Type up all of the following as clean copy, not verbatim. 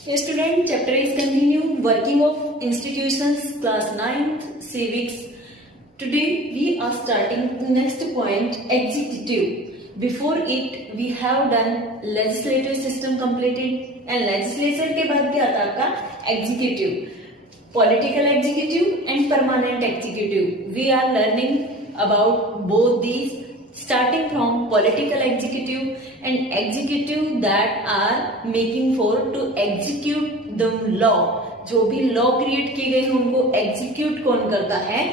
Student, chapter is continue. Working of institutions, class 9th, civics. Today we are starting next point, executive. Before it, we have done legislative system completed and legislature के बाद क्या आता आपका executive, political executive and permanent executive. We are learning about both these. Starting from political executive and executive that are making for to execute the law. जो भी law create किए गए हैं उनको एग्जीक्यूट कौन करता है?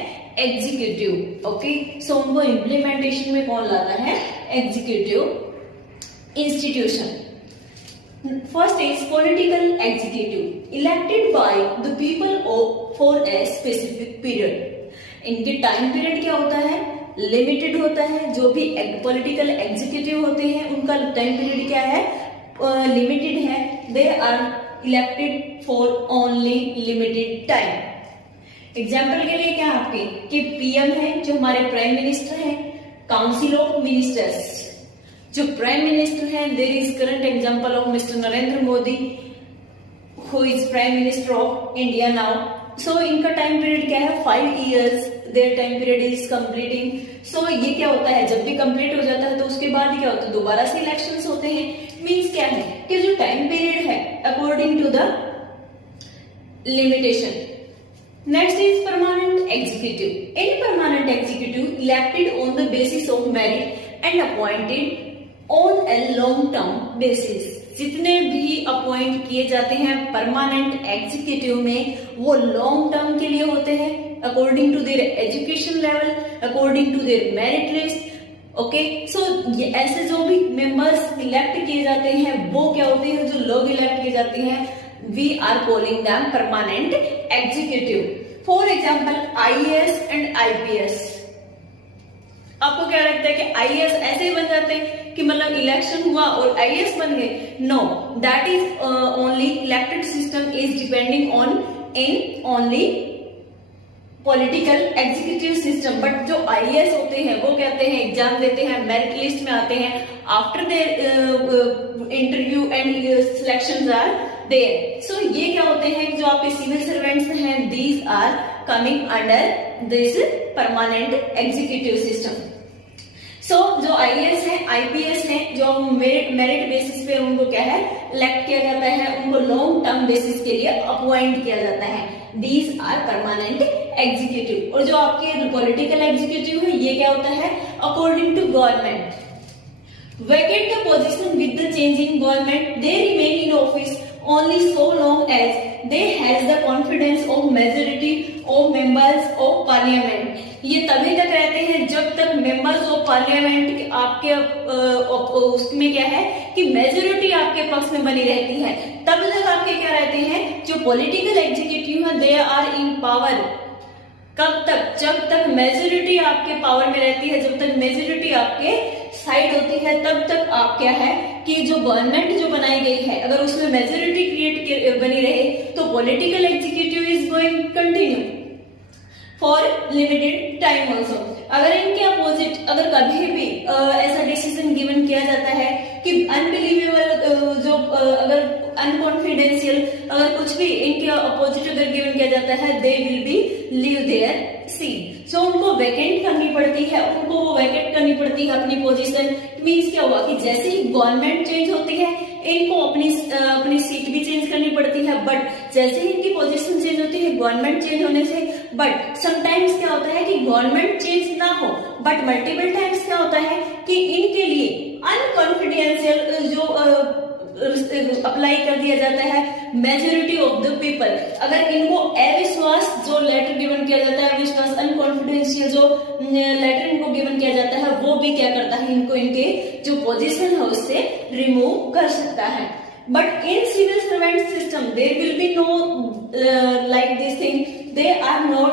एग्जीक्यूटिव. ओके, सो उनको इम्प्लीमेंटेशन में कौन लाता है? Executive institution. First is political executive, elected by the people for a specific period. इनके टाइम पीरियड क्या होता है? लिमिटेड होता है. जो भी पॉलिटिकल एग्जीक्यूटिव होते हैं उनका टाइम पीरियड क्या है? लिमिटेड है. They are elected for only limited time. Example के लिए क्या आपके कि पीएम है जो हमारे प्राइम मिनिस्टर हैं. काउंसिल ऑफ मिनिस्टर्स जो प्राइम मिनिस्टर हैं, there is current example of mister Narendra Modi who is prime minister of India now. So इनका टाइम पीरियड क्या है? 5 years. Their time period is completing. So ये क्या होता है? जब भी कंप्लीट हो जाता है तो उसके बाद क्या होता है? दोबारा से इलेक्शंस होते हैं. मींस क्या है कि जो टाइम पीरियड है according to the limitation. Next is permanent executive. In permanent executive elected on the basis of merit and appointed on a long term basis. जितने भी अपॉइंट किए जाते हैं परमानेंट एग्जीक्यूटिव में वो लॉन्ग टर्म के लिए होते हैं, according to their education level, according to their merit list. Okay, so ऐसे जो भी मेंबर्स इलेक्ट किए जाते हैं वो क्या होते हैं? जो लोग इलेक्ट किए जाते हैं we are calling them permanent executive. For example IAS and IPS. आपको क्या लगता है कि आईएएस ऐसे ही बन जाते हैं कि मतलब इलेक्शन हुआ और आईएएस बन गए? No, that is only elected system is depending on in only political executive system. But जो आईएएस होते हैं वो कहते हैं एग्जाम देते हैं, मेरिट लिस्ट में आते हैं, after their interview and selections are there. So ये क्या होते हैं? जो आपके सिविल सर्वेंट्स हैं, these are coming under this permanent executive system. So जो आईएएस है, आईपीएस है, जो मेरिट बेसिस पे उनको क्या है? इलेक्ट किया जाता है, उनको लॉन्ग टर्म बेसिस के लिए अपॉइंट किया जाता है. These are permanent executive. और जो आपके पॉलिटिकल एग्जीक्यूटिव है ये क्या होता है? According to government vacate the position with the change in government. They remain in office only so long as they has the confidence of majority of members of parliament. ये तभी तक रहते हैं जब तक मेंबर्स ऑफ पार्लियामेंट आपके उसमें क्या है कि मेजोरिटी आपके पक्ष में बनी रहती है. तब तक आपके क्या रहते हैं? जो पॉलिटिकल एग्जीक्यूटिव है दे आर इन पावर. कब तक? जब तक मेजोरिटी आपके पावर में रहती है, जब तक मेजोरिटी आपके साइड होती है तब तक आप क्या है कि जो गवर्नमेंट जो बनाई गई है अगर उसमें मेजोरिटी क्रिएट बनी रहे तो political executive is going continue for limited time also. अगर इनके अपोजिट अगर कभी भी ऐसा डिसीजन गिवन किया जाता है कि अनबिलीवेबल जो अगर अनकॉन्फिडेंशियल अगर कुछ भी इनके अपोजिट अगर गिवन किया जाता है they will be leave their seat. So उनको वैकेंट करनी पड़ती है, उनको वो वैकेंट करनी पड़ती है अपनी पोजीशन. मीन्स क्या हुआ कि जैसे ही गवर्नमेंट चेंज होती है इनको अपनी सीट भी चेंज करनी पड़ती है. बट जैसे ही इनकी पोजीशन चेंज होती है गवर्नमेंट चेंज होने से, बट समटाइम्स क्या होता है कि गवर्नमेंट चेंज ना हो बट मल्टीपल टाइम्स क्या होता है कि इनके लिए अनकॉन्फिडेंशियल जो अप्लाई कर दिया जाता है मेजोरिटी ऑफ द पीपल. अगर इनको अविश्वास जो लेटर गिवन किया जाता है, अविश्वास अनकॉन्फिडेंशियल जो लेटर इनको गिवन किया जाता है वो भी क्या करता है? इनको इनके जो पोजीशन है उससे रिमूव कर सकता है. But in civil servant system there will be no like this thing. They are not,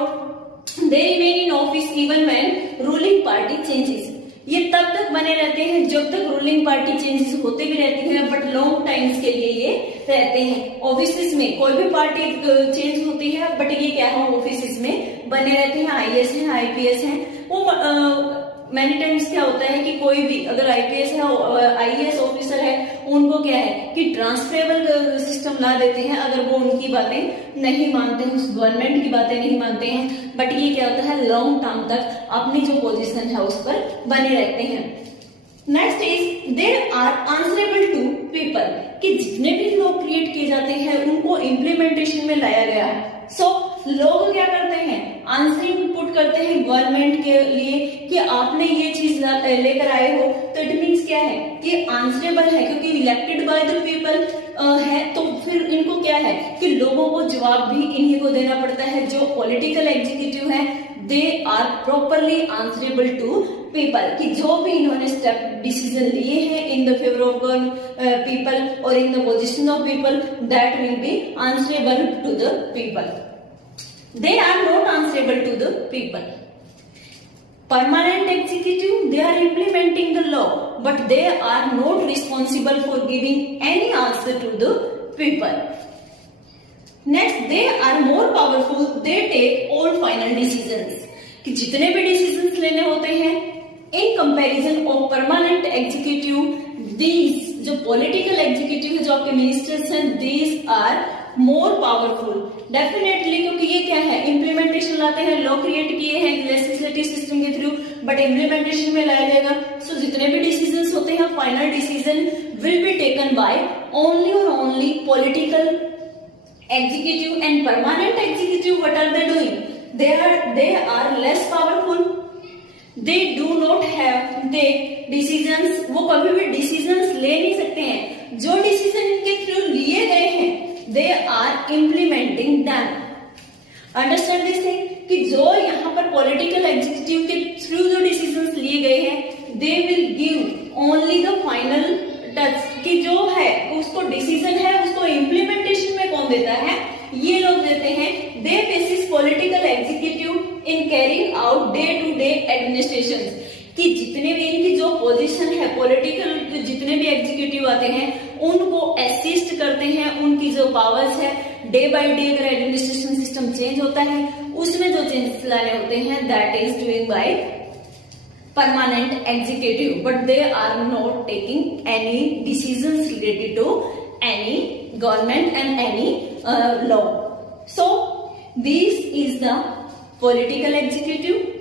they remain in office even when ruling party changes. ये तब तक बने रहते हैं जब तक रूलिंग पार्टी चेंजेस होते भी रहती है, बट लॉन्ग टाइम्स के लिए ये रहते हैं. ऑफिस में कोई भी पार्टी चेंज होती है बट ये क्या है? ऑफिस में बने रहते हैं. आईएएस हैं, आईपीएस हैं, वो मैनी टाइम्स क्या होता है कि कोई भी अगर आईपीएस है, आईएएस ऑफिसर है, उनको क्या है कि ट्रांसफरेबल सिस्टम ला देते हैं अगर वो उनकी बातें नहीं मानते हैं, उस गवर्नमेंट की बातें नहीं मानते हैं। बट ये क्या होता है, लॉन्ग टर्म तक अपनी जो पोजीशन है उस पर बने रहते हैं। Next is there are answerable to people, कि जितने भी लॉ क्रिएट किए जाते हैं उनको इम्प्लीमेंटेशन में लाया गया है। सो लोग क्या करते हैं, आंसरिंग पुट करते हैं गवर्नमेंट के लिए कि आपने ये चीज लेकर आए हो, तो इट मीन्स क्या है कि आंसरेबल है, क्योंकि इलेक्टेड बाय द पीपल है, तो फिर इनको क्या है कि लोगों को जवाब भी इन्हीं को देना पड़ता है। जो पॉलिटिकल एग्जीक्यूटिव है they are properly answerable to people, कि जो भी इन्होंने स्टेप डिसीजन लिए हैं in the favour of people और in the position of people, that will be answerable to the people. They are not answerable to the people. Permanent executive, they are implementing the law, but they are not responsible for giving any answer to the people. Next, they are more powerful. They take all final decisions. कि जितने भी decisions लेने होते हैं in comparison of permanent executive, these जो political executive है, जो आपके मिनिस्टर्स हैं, these are more powerful definitely, क्योंकि ये क्या है इम्प्लीमेंटेशन लाते हैं, लॉ क्रिएट किए हैं लेजिस्लेटिव सिस्टम के थ्रू, बट इम्प्लीमेंटेशन में लाया जाएगा। सो जितने भी डिसीजंस होते हैं final decision will be taken by only और only political executive and permanent executive. What are they doing, they are less powerful, they do not have the decisions, वो कभी भी डिसीजंस ले नहीं सकते हैं। जो डिसीजन इनके थ्रू लिए गए हैं they are implementing them. Understand this thing कि जो यहाँ पर पॉलिटिकल एग्जीक्यूटिव के थ्रू जो डिसीजंस लिए गए हैं they will give only the final touch, कि जो है उसको डिसीजन है उसको इम्प्लीमेंटेशन में कौन देता है, ये लोग देते हैं। they basis political executive in carrying out day to day administration, कि जितने भी इनकी जो पोजीशन है पॉलिटिकल, जितने भी एग्जीक्यूटिव आते हैं उनको असिस्ट करते हैं, उनकी जो पावर्स है डे बाय डे अगर एडमिनिस्ट्रेशन सिस्टम चेंज होता है उसमें जो चेंजेस लाने होते हैं that is doing by permanent executive, but they are not taking any decisions related to any government and any law. So this is the political executive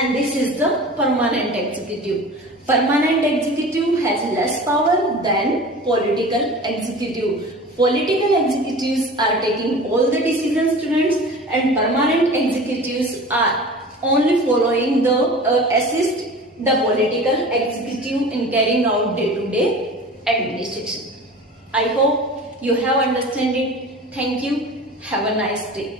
and this is the permanent executive. Permanent executive has less power than political executive. Political executives are taking all the decisions, students, and permanent executives are only following the assist the political executive in carrying out day-to-day administration. I hope you have understood it. Thank you. Have a nice day.